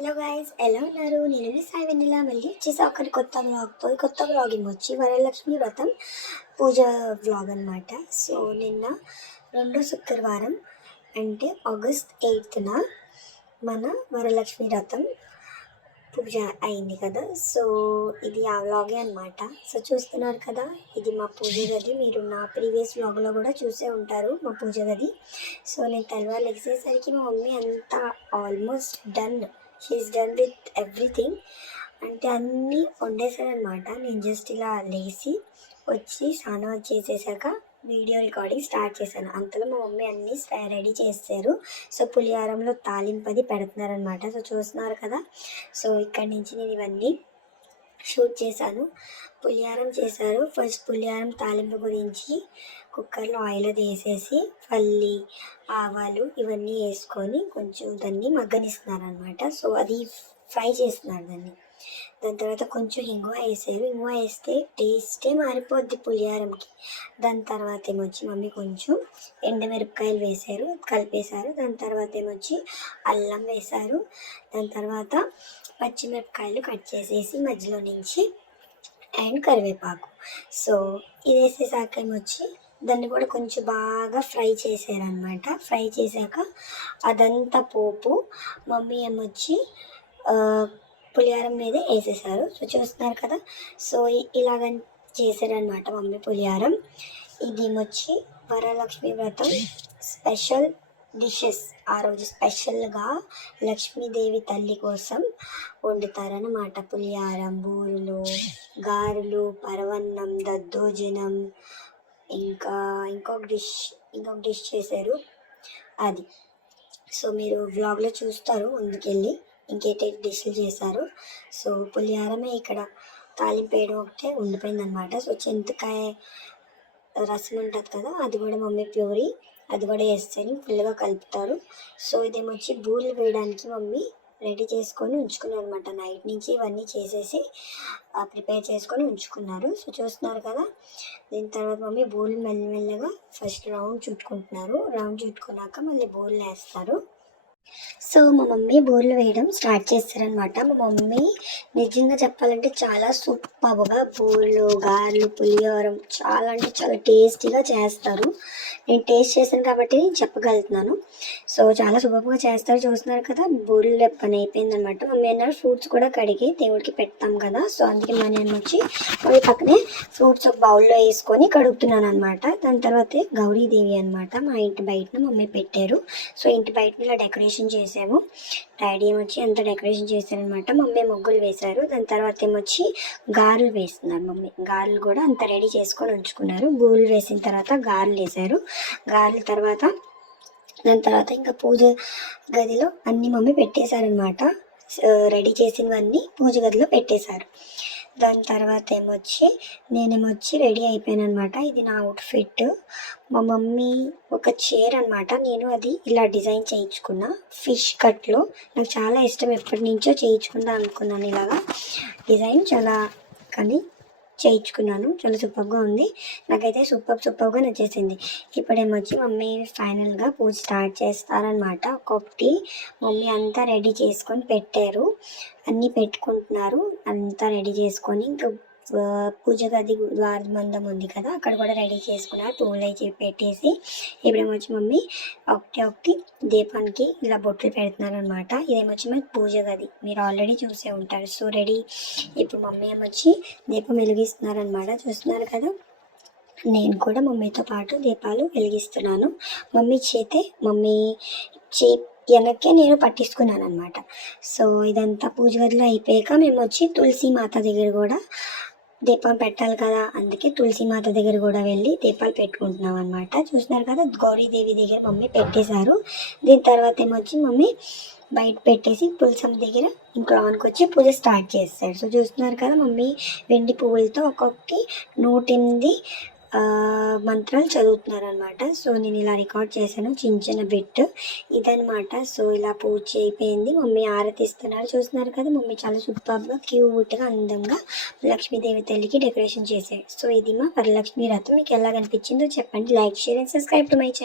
Hello guys, ఎలా ఉన్నారు? నేను మీ సాయి వెన్నెల మళ్ళీ వచ్చేసి ఒకరి కొత్త వ్లాగింగ్ వచ్చి వరలక్ష్మి వ్రతం పూజ వ్లాగ్ అనమాట. సో నిన్న రెండో శుక్రవారం అంటే ఆగస్ట్ 8న మన వరలక్ష్మి వ్రతం పూజ అయింది కదా. సో ఇది ఆ వ్లాగే అనమాట. సో చూస్తున్నారు కదా, ఇది మా పూజ గది. మీరు నా ప్రీవియస్ వ్లాగ్లో కూడా చూసే ఉంటారు మా పూజ గది. సో నేను తెల్లవారు లెగిసేసరికి మా మమ్మీ అంతా almost done, she's done with everything. అంటే అన్నీ వండేసారనమాట. నేను జస్ట్ ఇలా లేచి వచ్చి స్నానం చేసేసాక వీడియో రికార్డింగ్ స్టార్ట్ చేశాను. అంతలో మా మమ్మీ అన్నీ రెడీ చేస్తారు. సో పులిహారంలో తాలింపది పెడుతున్నారనమాట. సో చూస్తున్నారు కదా. సో ఇక్కడి నుంచి నేను ఇవన్నీ షూట్ చేశాను. పులిహారం చేశారు. ఫస్ట్ పులిహారం తాలింపు గురించి కుక్కర్లో ఆయిల్ అది వేసేసి పల్లి ఆవాలు ఇవన్నీ వేసుకొని కొంచెం దాన్ని మగ్గనిస్తున్నారు అనమాట. సో అది ఫ్రై చేస్తున్నారు దాన్ని. దాని తర్వాత కొంచెం ఇంగువ వేసారు. ఇంగువ వేస్తే టేస్టే మారిపోద్ది పులిహారంకి. దాని తర్వాత ఏమొచ్చి మమ్మీ కొంచెం ఎండుమిరపకాయలు వేసారు, కలిపేశారు. దాని తర్వాత ఏమొచ్చి అల్లం వేశారు. దాని తర్వాత పచ్చిమిరపకాయలు కట్ చేసేసి మధ్యలో నుంచి అండ్ కరివేపాకు. సో ఇది వేసేసాక ఏమొచ్చి దాన్ని కూడా కొంచెం బాగా ఫ్రై చేశారనమాట. ఫ్రై చేశాక అదంతా పోపు మమ్మీ ఏమొచ్చి పులిహారం మీదే వేసేసారు. సో చూస్తున్నారు కదా. సో ఇలాగ చేశారనమాట మమ్మీ పులిహారం. ఇది ఏమొచ్చి వరలక్ష్మి వ్రతం స్పెషల్ డిషెస్. ఆ రోజు స్పెషల్గా లక్ష్మీదేవి తల్లి కోసం వండుతారనమాట. పులిహారం, బూరెలు, గారెలు, పరవన్నం, దద్దోజనం, ఇంకొక డిష్ చేశారు అది. సో మీరు వ్లాగ్లో చూస్తారు ముందుకెళ్ళి ఇంకేటే డిష్లు చేశారు. సో పులిహారమే ఇక్కడ తాలింపు వేయడం ఒకటే ఉండిపోయిందనమాట. సో చింతకాయ రసం ఉంటుంది కదా, అది కూడా మమ్మీ ప్యూరీ అది కూడా వేస్తేనే ఫుల్గా కలుపుతారు. సో ఇదేమొచ్చి బూరెలు వేయడానికి మమ్మీ రెడీ చేసుకొని ఉంచుకున్నారు అనమాట. నైట్ నుంచి ఇవన్నీ చేసేసి ప్రిపేర్ చేసుకొని ఉంచుకున్నారు. సో చూస్తున్నారు కదా. దీని తర్వాత మమ్మీ బూరెలు మెల్లమెల్లగా ఫస్ట్ రౌండ్ చుట్టుకుంటున్నారు. రౌండ్ చుట్టుకున్నాక మళ్ళీ బూరెలు వేస్తారు. సో మా మమ్మీ బూరెలు వేయడం స్టార్ట్ చేస్తారనమాట. మా మమ్మీ నిజంగా చెప్పాలంటే చాలా సూపర్గా బూరెలు, గారెలు, పులిహోరం చాలా అంటే చాలా టేస్టీగా చేస్తారు. నేను టేస్ట్ చేశాను కాబట్టి నేను చెప్పగలుగుతున్నాను. సో చాలా సూపర్గా చేస్తారు. చూస్తున్నారు కదా, బూరెలు పని అయిపోయిందనమాట. మమ్మీ అన్నారు ఫ్రూట్స్ కూడా కడిగి దేవుడికి పెడతాం కదా. సో అందుకే మనీ వచ్చి మమ్మీ పక్కనే ఫ్రూట్స్ ఒక బౌల్లో వేసుకొని కడుగుతున్నాను అనమాట. దాని తర్వాత గౌరీదేవి అనమాట మా ఇంటి బయటన మమ్మీ పెట్టారు. సో ఇంటి బయట ఇలా డెకరేషన్ చేసాము. డాడీ ఏమొచ్చి అంత డెకరేషన్ చేశారనమాట. మమ్మీ ముగ్గులు వేశారు. దాని తర్వాత ఏమొచ్చి గారెలు వేస్తున్నారు మమ్మీ. గారెలు కూడా అంత రెడీ చేసుకొని ఉంచుకున్నారు. బూరెలు వేసిన తర్వాత గారెలు వేశారు. గారెల తర్వాత దాని తర్వాత ఇంకా పూజ గదిలో అన్నీ మమ్మీ పెట్టేశారనమాట. రెడీ చేసినవన్నీ పూజ గదిలో పెట్టేశారు. దాని తర్వాత నేనేమొచ్చి రెడీ అయిపోయాను అనమాట. ఇది నా అవుట్ఫిట్. మా మమ్మీ ఒక చైర్ అనమాట. నేను అది ఇలా డిజైన్ చేయించుకున్నా ఫిష్ కట్లో. నాకు చాలా ఇష్టం, ఎప్పటి నుంచో చేయించుకుందాం అనుకున్నాను ఇలాగా డిజైన్. కానీ చేయించుకున్నాను. చాలా సూపర్గా ఉంది. నాకైతే సూపర్గా నచ్చేసింది. ఇప్పుడేమొచ్చి మమ్మీ ఫైనల్గా పూజ స్టార్ట్ చేస్తారనమాట. ఒక్కొక్కటి మమ్మీ అంతా రెడీ చేసుకొని పెట్టారు. అన్నీ పెట్టుకుంటున్నారు. అంతా రెడీ చేసుకొని ఇంకా పూజ గది ద్వారబంధం ఉంది కదా, అక్కడ కూడా రెడీ చేసుకున్నారు. పూలు అవి పెట్టేసి ఇప్పుడేమొచ్చి మమ్మీ ఒకటి దీపానికి ఇలా బొట్లు పెడుతున్నారు అనమాట. ఇదేమొచ్చి మరి పూజ గది మీరు ఆల్రెడీ చూసే ఉంటారు. So ready. ఇప్పుడు మమ్మీ ఏమొచ్చి దీపం వెలిగిస్తున్నారు అనమాట. చూస్తున్నారు కదా. నేను కూడా మమ్మీతో పాటు దీపాలు వెలిగిస్తున్నాను. మమ్మీ వెనక్కే నేను పట్టించుకున్నాను అనమాట. సో ఇదంతా పూజ గదిలో అయిపోయాక మేము వచ్చి తులసి మాత దగ్గర కూడా దీపం పెట్టాలి కదా, అందుకే తులసి మాత దగ్గర కూడా వెళ్ళి దీపాలు పెట్టుకుంటున్నాం అనమాట. చూస్తున్నారు కదా, గౌరీదేవి దగ్గర మమ్మీ పెట్టేశారు. దీని తర్వాత ఏమొచ్చి మమ్మీ బయట పెట్టేసి తులసమ్మ దగ్గర ఇంట్లో వచ్చి పూజ స్టార్ట్ చేస్తారు. సో చూస్తున్నారు కదా, మమ్మీ వెండి పువ్వులతో ఒక్కొక్కటి 108 మంత్రాలు చదువుతున్నారనమాట. సో నేను ఇలా రికార్డ్ చేశాను చిన్న బిట్ ఇదనమాట. సో ఇలా పూజ అయిపోయింది. మమ్మీ ఆరతిస్తున్నారు. చూస్తున్నారు కదా, మమ్మీ చాలా సూపర్గా క్యూట్గా అందంగా లక్ష్మీదేవి తల్లికి డెకరేషన్ చేశారు. సో ఇది మా వరలక్ష్మి వ్రతం. మీకు ఎలా కనిపించిందో చెప్పండి. Like, share and subscribe to my channel.